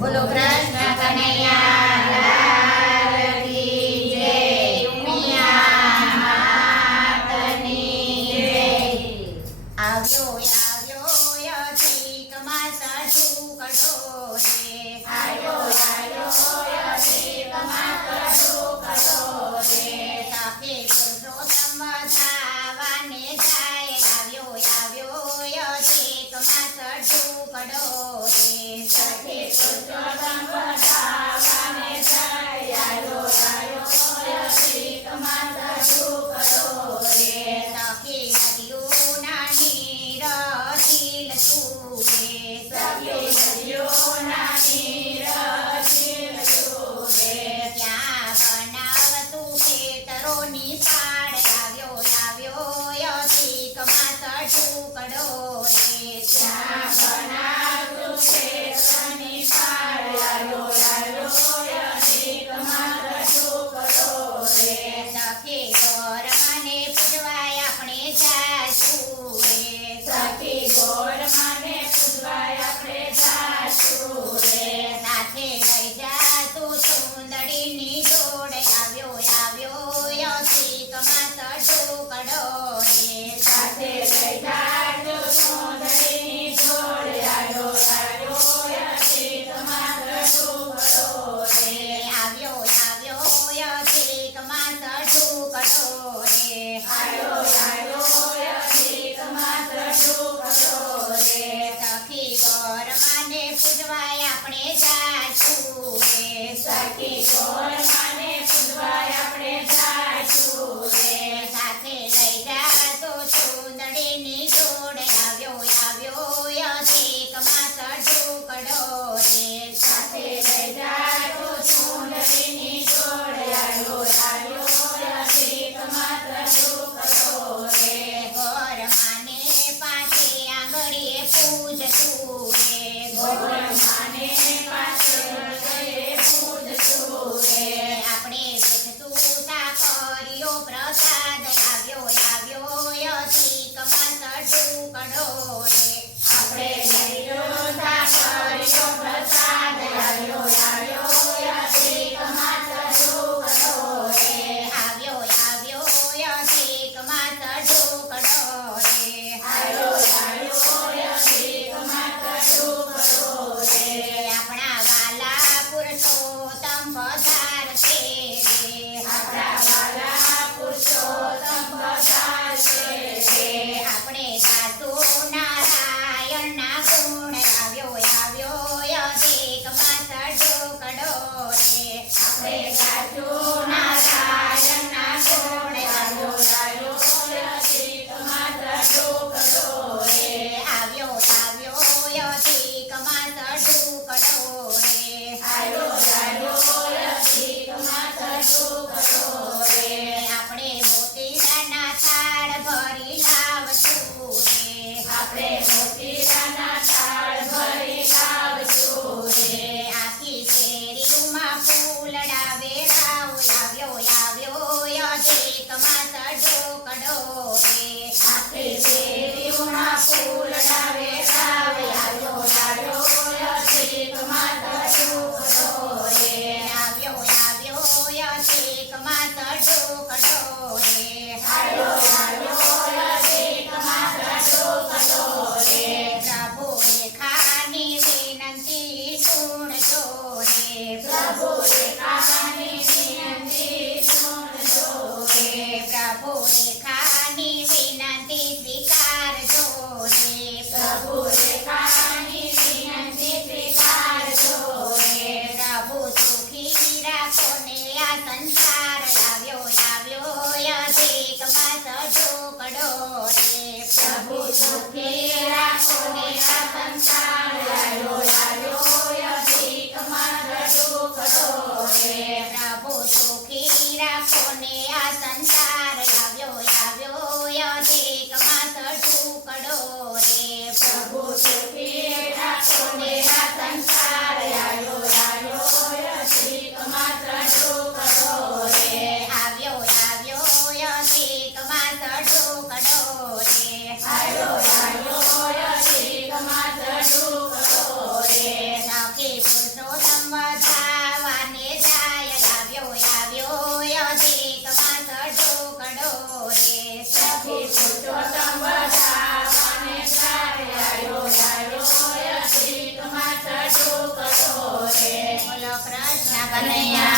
બોલો કૃષ્ણ કનૈયા લાલ કી જય. ઉમિયા માતની જય. આવ્યો અધિક માસ શુકડો રે. આવ્યો અધિક માસ શુકડો રે. સાપે પુરુષોત્તમ ધાવાને જાય. આવ્યો અધિક માસ શુકડો રે. સાપે પુરુષોત્તમ ધાવાને જાય. આવ્યો અધિક માસ શુકડો રે. સખી નદીઓના નીર ઝીલતું રે. સખી નદીઓના નીર ઝીલતું રે. ત્યાં બનાવતું ખેતરોની પાડ. આવ્યો અધિક માસ શુકડો રે. ત્યાં બનાવતું ખેતરોની પાડ. આવ્યો અધિક માસ શુકડો રે. સખી ગોરમાને પૂજવાય આપણે જાશું રે. સખી ગોરમાને પૂજવાય આપણે જાશું રે. સાથે લઈ જાતું સુંદરીની જોડ. આવ્યો અધિક માસ શુકડો રે. સાથે લઈ જાતું સુંદરીની જોડ. આવ્યો અધિક માસ શુકડો રે. આવ્યો અધિક માસ શુકડો રે. આવ્યો અધિક માસ શુકડો રે. સખી ગોરમાને પૂજવાય આપણે જાશું રે. સખી ગોરમાને પૂજવાય આપણે જાશું રે. સાથે લઈ જાતો સુંદરીની જોડ. આવ્યો અધિક માસ શુકડો રે. સાથે લઈ જાતો સુંદરીની જોડ. આવ્યો અધિક માસ શુકડો રે. ગોરમાને પાસે આંગળીએ પૂજતું રે. ગોરમાને પાસે આંગળીએ પૂજતું રે. આપણે વેચતું સાકરીઓ પ્રસાદ. આવ્યો અધિક માસ શુકડો રે. આપણે વેચતું સાકરીઓ પ્રસાદ. આવ્યો અધિક માસ શુકડો રે. આવ્યો અધિક માસ શુકડો રે. આવ્યો અધિક માસ શુકડો રે. આપણા વાલા પુરુષોત્તમ પધારશે રે. આપણા વાલા પુરુષોત્તમ પધારશે રે. આપણે ગાતું નારાયણના ગુણ. આવ્યો અધિક માસ શુકડો રે. આપણે ગાતું નારાયણના ગુણ. આવ્યો અધિક માસ શુકડો રે. આવ્યો અધિક માસ શુકડો રે. આવ્યો અધિક માસ શુકડો રે. આપણે મોતીડાના થાળ ભરી લાવશું રે. આપણે મોતીડાના થાળ ભરી લાવશું રે. આખી શેરીઓમાં ફૂલડા વેરાવ. આવ્યો અધિક માસ શુકડો રે. આખી શેરીઓમાં ફૂલડા વેરાવ. આવ્યો અધિક માસ શુકડો રે. આવ્યો અધિક માસ શુકડો રે. આવ્યો અધિક માસ શુકડો રે. પ્રભુ રેખાની વિનંતી સુણજો રે. પ્રભુ રેખાની વિનંતી સુણજો રે. પ્રભુ રેખાની વિનંતી સ્વીકારજો રે. પ્રભુ રેખાની વિનંતી સ્વીકારજો રે. પ્રભુ સુખી રાખો ને આ સંસાર. આવ્યો અધિક માસ શુકડો રે. પ્રભુ સુખી રાખો ને આ સંસાર. આવ્યો અધિક માસ શુકડો રે. પ્રભુ સુખી રાખો ને આ સંસાર. આવ્યો અધિક માસ શુકડો રે. પ્રભુ સુખી રાખો ને આ સંસાર. આવ્યો અધિક માસ શુકડો રે. આવ્યો અધિક માસ શુકડો રે. આવ્યો કનૈયા